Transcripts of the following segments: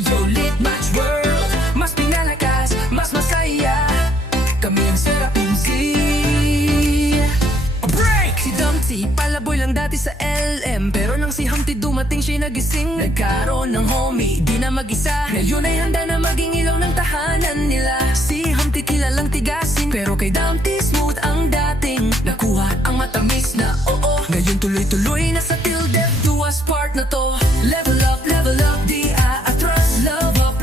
Yo, lit match world, mas pinalakas, mas masaya. Kami ang Serapim Z. Break! Si Dumpty, palaboy lang dati sa LM, pero nang si Humpty dumating siya'y nagising. Nagkaroon ng homie, di na mag-isa. Ngayon ay handa na maging ilaw ng tahanan nila. Si Humpty kilalang tigasin, pero kay Dumpty smooth ang dating. Nakuha ang matamis na oo. Ngayon tuloy-tuloy na sa till death do us part na to. Level up, di aatras. Love up,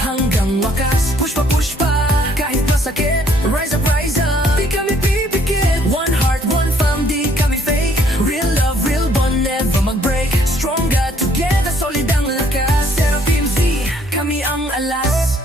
hanggang wakas. Push pa, kahit masakit. Rise up, di kami pipikit. One heart, one fam, di kami fake. Real love, real bond, never mag-break. Stronger together, solid ang lakas. Serapim Z, kami ang alas.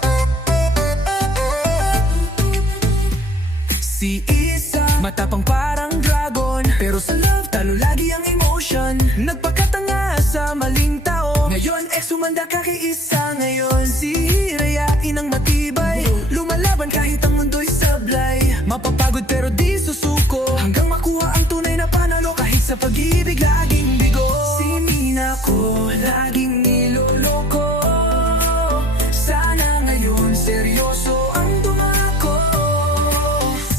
Si Isa, matapang parang dragon, pero sa love, talo lagi ang emotion. Nagpakatanga sa maling tao, ngayon sumanda ka kay Isa. Ngayon si Rhea, inang matibay, lumalaban kahit ang mundo'y sablay. Mapapagod pero di susuko, hanggang makuha ang tunay na panalo. Kahit sa pag-ibig laging bigo. Si Mina ko, laging niloloko. Sana ngayon seryoso ang dumako.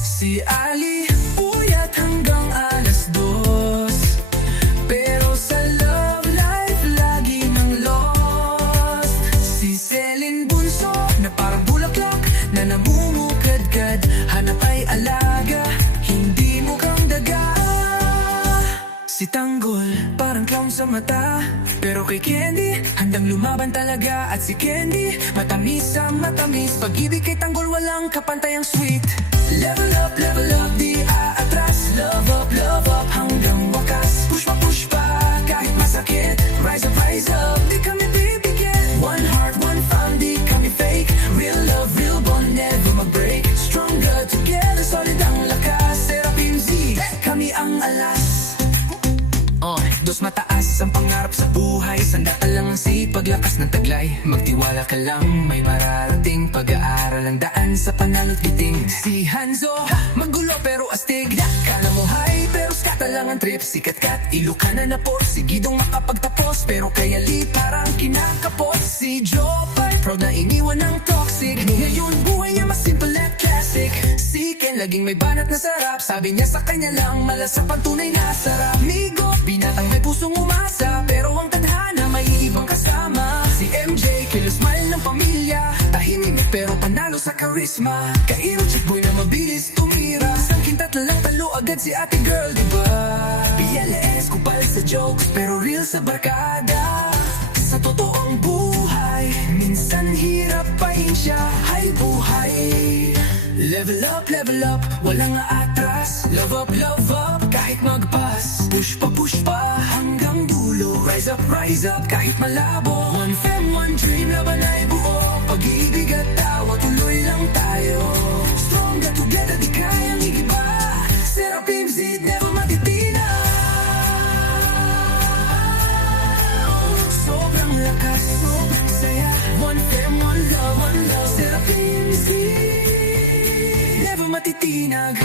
Si Ali, puyat hanggang alas 2, pero sa love life lagi nang lost. Si Celine Bunso, na parang bulaklak na namumukadkad. Hanap ay alaga, hindi mukhang daga. Si Tanggol, parang clown sa mata, pero kay Candy, handang lumaban talaga. At si Candy, matamis ang matamis. Pag-ibig kay Tanggol, walang kapantay ang sweet. Level up, di aatras. Love up, hanggang wakas. Push pa, kahit masakit. Rise up, di kami bibigyan. One heart, one fam, di kami fake. Real love, real bond, never mag-break. Stronger together, solid ang lakas. Serapim Z, kami ang alas. Dos mataas ang pangarap sa buhay. Sandata lang ang sipag, lakas ng taglay. Magtiwala ka lang, may mararating. Pag-aaral ang daan sa panalo't giting. Si Hanzo, magulo pero astig. Kala mo high pero skata lang ang trip. Si Katkat, Ilocana na por. Si Gidong makapagtapos, pero kay Ali parang kinakapos. Si Jopay, proud na iniwan ng toxic. Ngayon buhay niya mas simple at classic. Si Ken, laging may banat na sarap. Sabi niya sa kanya lang, malasap ang tunay na sarap. Migo, binatang may pusong umasa, pero ang tadhana may ibang kasama. Si MJ, kilos-smile ng pamilya. Tahimik pero panalo sa karisma. Kairo chick boy na mabilis tumira. Isang kintat lang talo agad si ate girl, diba? BLS, kupal sa jokes, pero real sa barkada. Sa totoong buhay, minsan hirap pahinsya. Hay buhay. Level up, walang aatras. Love up, kahit magpas. Push pa, hanggang dulo. Rise up, kahit malabo. One fam, one dream, laban ay buo. Pag-ibig at tawa, tuloy lang tayo. Stronger together, di kayang igiba. Serapim Z, never matitina. Sobrang lakas, sobrang saya. One fam, one love. Serapim Z, never matitinag.